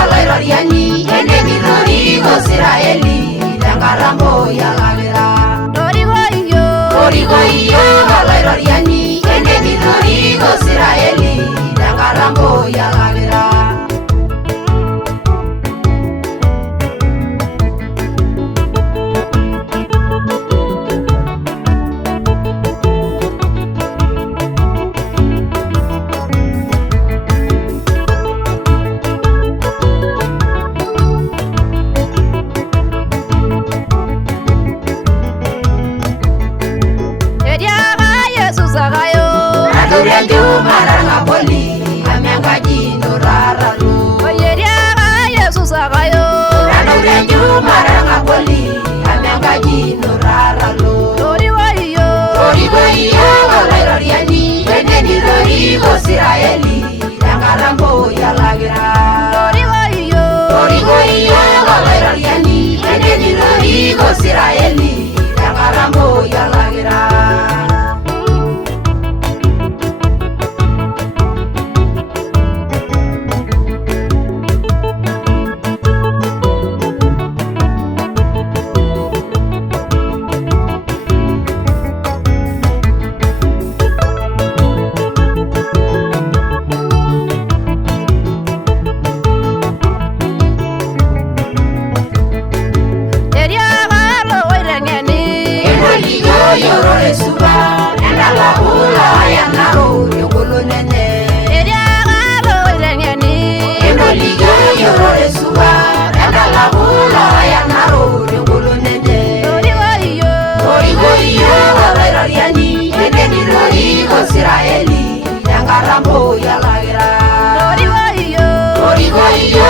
oloiroriani enenirori Israeli tenkarambo yalakira. Toriko iyo oloiroriani enenirori Israeli tenkarambo yalakira. Adurenju maranga poli amengaji nuraralu. Oyeriaga Yesus agayo. Adurenju maranga poli amengaji nuraralu. Toriko iyo oloiroriani enenirori Israeli tenkarambo yalakira. Toriko iyo oloiroriani enenirori Israeli tenkarambo yalakira. Yorore suba endala ula ya naro yongolo nene. Eriaga loirengeni. Endoligo yorore suba endala ula ya naro yongolo nene. Toriko iyo oloiroriani enenirori Israeli tenkarambo yalakira. Toriko iyo Toriko iyo